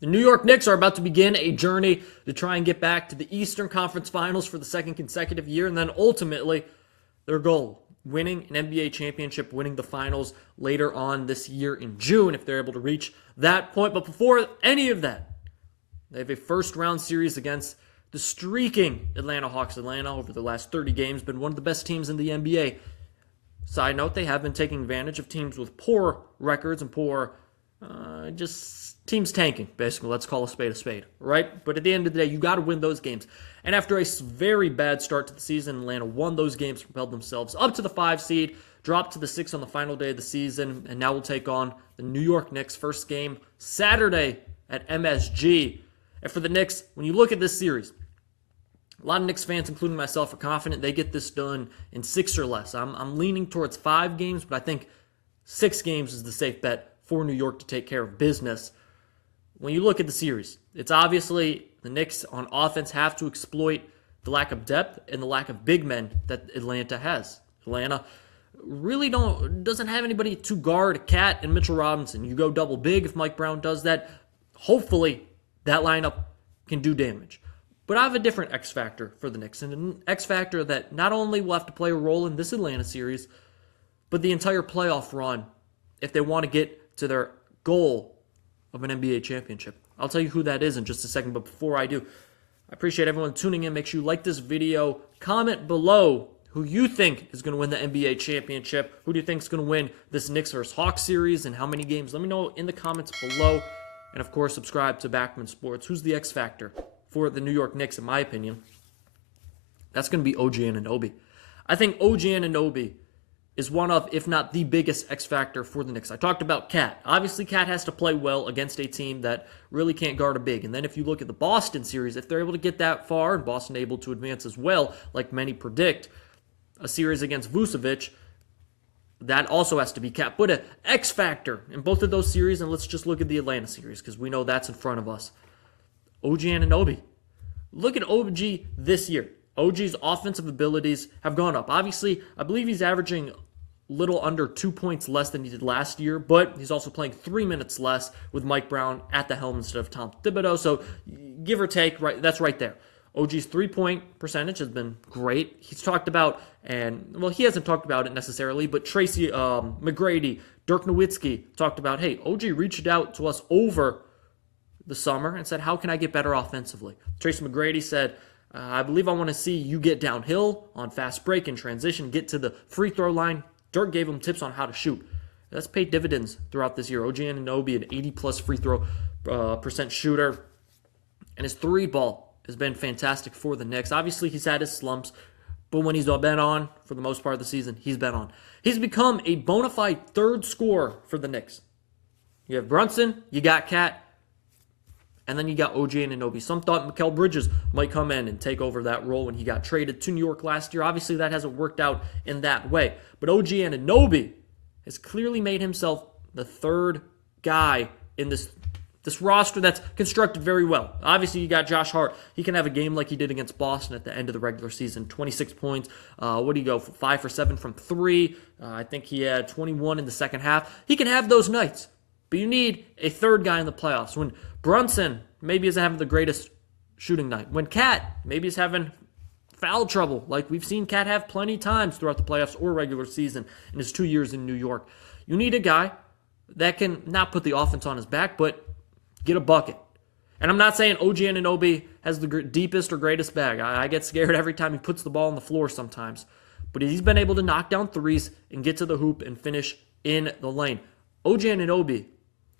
The New York Knicks are about to begin a journey to try and get back to the Eastern Conference Finals for the second consecutive year, and then ultimately their goal, winning an NBA championship, winning the finals later on this year in June if they're able to reach that point. But before any of that, they have a first-round series against the streaking Atlanta Hawks. Atlanta, over the last 30 games, been one of the best teams in the NBA. Side note, they have been taking advantage of teams with poor records and poor, just teams tanking, basically. Let's call a spade, right? But at the end of the day, you got to win those games. And after a very bad start to the season, Atlanta won those games, propelled themselves up to the 5 seed, dropped to the 6 on the final day of the season, and now will take on the New York Knicks. First game Saturday at MSG. And for the Knicks, when you look at this series, a lot of Knicks fans, including myself, are confident they get this done in 6 or less. I'm leaning towards 5 games, but I think 6 games is the safe bet for New York to take care of business. When you look at the series, it's obviously the Knicks on offense have to exploit the lack of depth and the lack of big men that Atlanta has. Atlanta really doesn't have anybody to guard Cat and Mitchell Robinson. You go double big if Mike Brown does that. Hopefully, that lineup can do damage. But I have a different X factor for the Knicks, and an X factor that not only will have to play a role in this Atlanta series, but the entire playoff run if they want to get to their goal of an NBA championship. I'll tell you who that is in just a second, but before I do, I appreciate everyone tuning in. Make sure you like this video, comment below who you think is going to win the NBA championship, who do you think is going to win this Knicks vs. Hawks series, and how many games. Let me know in the comments below, and of course, subscribe to Backman Sports. Who's the X factor for the New York Knicks, in my opinion? That's going to be OG Anunoby. I think OG Anunoby is one of, if not the biggest X factor for the Knicks. I talked about Cat. Obviously, Cat has to play well against a team that really can't guard a big. And then if you look at the Boston series, if they're able to get that far, and Boston able to advance as well, like many predict, a series against Vucevic, that also has to be Cat. But an X factor in both of those series, and let's just look at the Atlanta series, because we know that's in front of us. OG Anunoby. Look at OG this year. OG's offensive abilities have gone up. Obviously, I believe he's averaging little under 2 points less than he did last year, but he's also playing 3 minutes less with Mike Brown at the helm instead of Tom Thibodeau. So give or take, right, that's right there. OG's three-point percentage has been great. He's talked about, and well, he hasn't talked about it necessarily, but Tracy McGrady, Dirk Nowitzki talked about, hey, OG reached out to us over the summer and said, how can I get better offensively? Tracy McGrady said, I believe I want to see you get downhill on fast break and transition, get to the free throw line. Dirk gave him tips on how to shoot. That's paid dividends throughout this year. OG Anunoby, an 80-plus free throw percent shooter, and his 3-ball has been fantastic for the Knicks. Obviously, he's had his slumps, but when he's been on, for the most part of the season, he's been on. He's become a bona fide third scorer for the Knicks. You have Brunson, you got Cat, and then you got OG Anunoby. Some thought Mikal Bridges might come in and take over that role when he got traded to New York last year. Obviously, that hasn't worked out in that way. But OG Anunoby has clearly made himself the third guy in this roster that's constructed very well. Obviously, you got Josh Hart. He can have a game like he did against Boston at the end of the regular season. 26 points. What do you go? 5 for 7 from 3. I think he had 21 in the second half. He can have those nights. But you need a third guy in the playoffs. When Brunson maybe isn't having the greatest shooting night. When Cat maybe is having foul trouble, like we've seen Cat have plenty of times throughout the playoffs or regular season in his 2 years in New York. You need a guy that can not put the offense on his back, but get a bucket. And I'm not saying OG Anunoby has the deepest or greatest bag. I get scared every time he puts the ball on the floor sometimes. But he's been able to knock down threes and get to the hoop and finish in the lane. OG Anunoby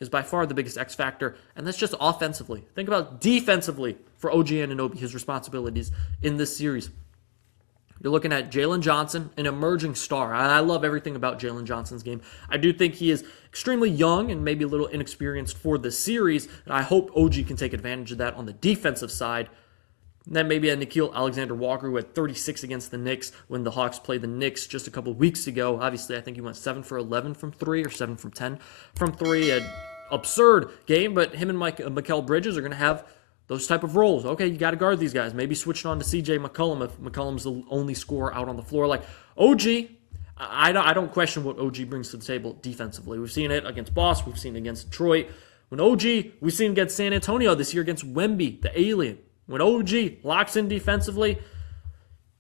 is by far the biggest X factor, and that's just offensively. Think about defensively for OG Anunoby, his responsibilities in this series. You're looking at Jalen Johnson, an emerging star. I love everything about Jalen Johnson's game. I do think he is extremely young and maybe a little inexperienced for this series, and I hope OG can take advantage of that on the defensive side. And then maybe a Nickeil Alexander-Walker, who had 36 against the Knicks when the Hawks played the Knicks just a couple weeks ago. Obviously, I think he went 7 for 11 from 3 or 7 from 10 from 3. An absurd game, but him and Mikal Bridges are going to have those type of roles. Okay, you got to guard these guys. Maybe switch it on to C.J. McCollum if McCollum's the only scorer out on the floor. Like OG, I don't question what OG brings to the table defensively. We've seen it against Boston. We've seen it against Detroit. When OG, we've seen against San Antonio this year against Wemby, the alien. When OG locks in defensively,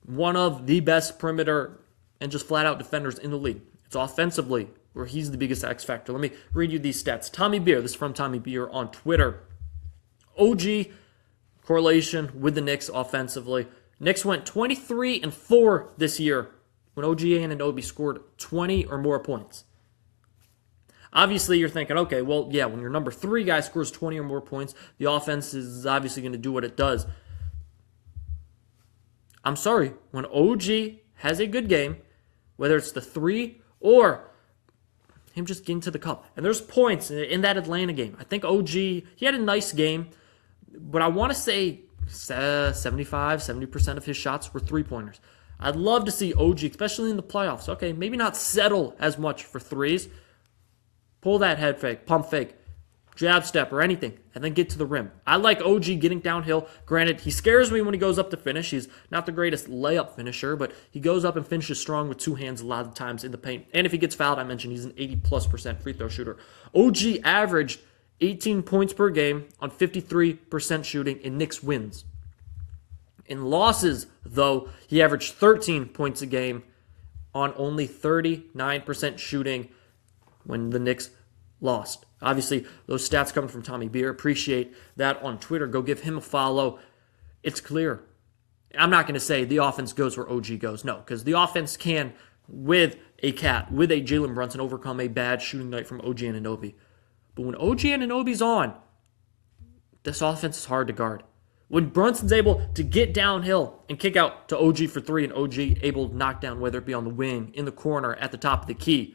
one of the best perimeter and just flat-out defenders in the league. It's offensively where he's the biggest X factor. Let me read you these stats. Tommy Beer, this is from Tommy Beer on Twitter. OG correlation with the Knicks offensively. Knicks went 23-4 this year when OG Anunoby scored 20 or more points. Obviously, you're thinking, okay, well, yeah, when your number 3 guy scores 20 or more points, the offense is obviously going to do what it does. I'm sorry, when OG has a good game, whether it's the 3 or him just getting to the cup. And there's points in that Atlanta game. I think OG, he had a nice game, but I want to say 70% of his shots were three-pointers. I'd love to see OG, especially in the playoffs. Okay, maybe not settle as much for threes. Pull that head fake, pump fake, jab step, or anything, and then get to the rim. I like OG getting downhill. Granted, he scares me when he goes up to finish. He's not the greatest layup finisher, but he goes up and finishes strong with 2 hands a lot of times in the paint. And if he gets fouled, I mentioned he's an 80+% free throw shooter. OG averaged 18 points per game on 53% shooting in Knicks wins. In losses, though, he averaged 13 points a game on only 39% shooting when the Knicks lost. Obviously, those stats coming from Tommy Beer. Appreciate that on Twitter. Go give him a follow. It's clear. I'm not going to say the offense goes where OG goes. No, because the offense can, with a Cat, with a Jalen Brunson, overcome a bad shooting night from OG Anunoby. But when OG Anunoby's on, this offense is hard to guard. When Brunson's able to get downhill and kick out to OG for 3 and OG able to knock down, whether it be on the wing, in the corner, at the top of the key,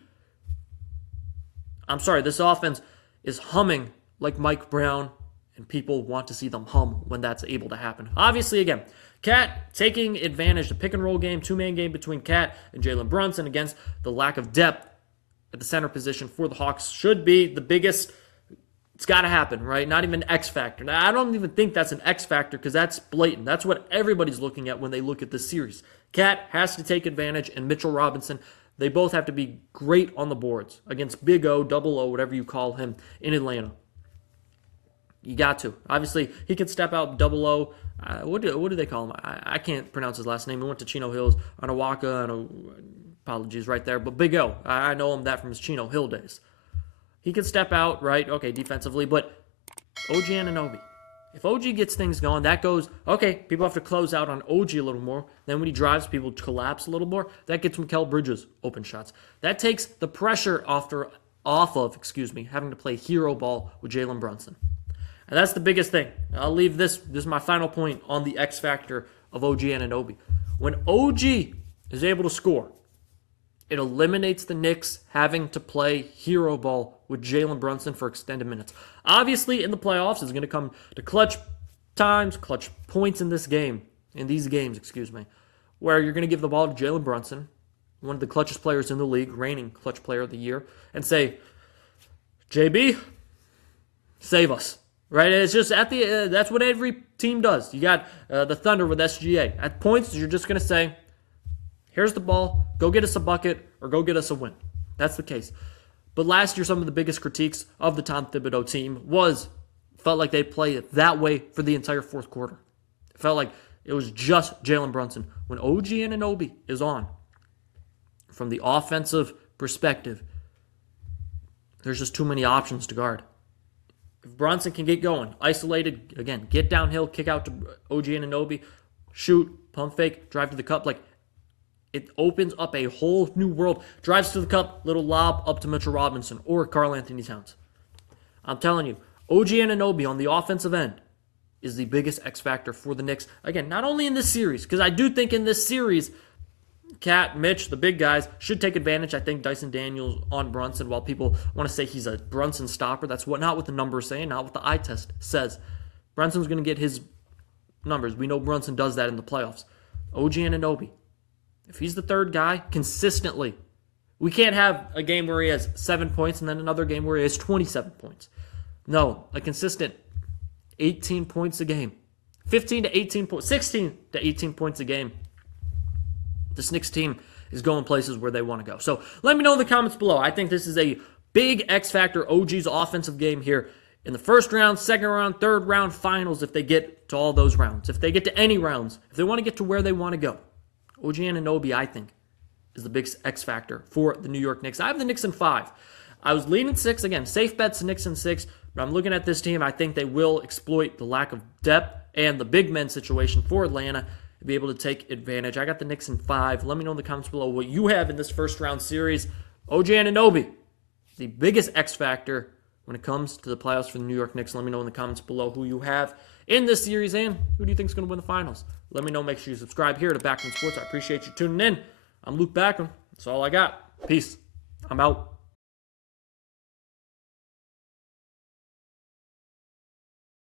I'm sorry, this offense is humming like Mike Brown, and people want to see them hum when that's able to happen. Obviously, again, Cat taking advantage, the pick-and-roll game, 2-man game between Cat and Jalen Brunson against the lack of depth at the center position for the Hawks should be the biggest. It's got to happen, right? Not even X factor. Now, I don't even think that's an X factor because that's blatant. That's what everybody's looking at when they look at this series. Cat has to take advantage, and Mitchell Robinson, they both have to be great on the boards against Big O, Double O, whatever you call him, in Atlanta. You got to. Obviously, he can step out Double O. What do they call him? I can't pronounce his last name. He went to Chino Hills, Anawaka, apologies right there. But Big O, I know him that from his Chino Hill days. He can step out, right? Okay, defensively. But OG Anunoby, if OG gets things going, that goes, okay, people have to close out on OG a little more. Then when he drives, people collapse a little more. That gets Mikal Bridges open shots. That takes the pressure off of having to play hero ball with Jalen Brunson. And that's the biggest thing. I'll leave this is my final point on the X factor of OG Anunoby. When OG is able to score, it eliminates the Knicks having to play hero ball with Jalen Brunson for extended minutes. Obviously, in the playoffs, it's going to come to clutch times, clutch points in these games, where you're going to give the ball to Jalen Brunson, one of the clutchest players in the league, reigning clutch player of the year, and say, JB, save us. Right? It's just that's what every team does. You got the Thunder with SGA. At points, you're just going to say, here's the ball, go get us a bucket, or go get us a win. That's the case. But last year, some of the biggest critiques of the Tom Thibodeau team felt like they played it that way for the entire fourth quarter. It felt like it was just Jalen Brunson. When OG Anunoby is on, from the offensive perspective, there's just too many options to guard. If Brunson can get going, isolated, again, get downhill, kick out to OG Anunoby, shoot, pump fake, drive to the cup, it opens up a whole new world. Drives to the cup, little lob up to Mitchell Robinson or Karl Anthony Towns. I'm telling you, OG Anunoby on the offensive end is the biggest X factor for the Knicks. Again, not only in this series, because I do think in this series, Cat, Mitch, the big guys, should take advantage. I think Dyson Daniels on Brunson, while people want to say he's a Brunson stopper, that's not what the numbers say, not what the eye test says. Brunson's going to get his numbers. We know Brunson does that in the playoffs. OG Anunoby, if he's the third guy, consistently, we can't have a game where he has 7 points and then another game where he has 27 points. No, a consistent 18 points a game. 15 to 18 points, 16 to 18 points a game. This Knicks team is going places where they want to go. So let me know in the comments below. I think this is a big X factor OG's offensive game here in the first round, second round, third round, finals if they get to all those rounds. If they get to any rounds, if they want to get to where they want to go. OG Anunoby, I think, is the biggest X factor for the New York Knicks. I have the Knicks in 5. I was leaning 6. Again, safe bets, Knicks in 6. But I'm looking at this team. I think they will exploit the lack of depth and the big men situation for Atlanta and be able to take advantage. I got the Knicks in 5. Let me know in the comments below what you have in this first round series. OG Anunoby, the biggest X factor when it comes to the playoffs for the New York Knicks. Let me know in the comments below who you have in this series and who do you think is going to win the finals. Let me know. Make sure you subscribe here to Backman Sports. I appreciate you tuning in. I'm Luke Backman. That's all I got. Peace. I'm out.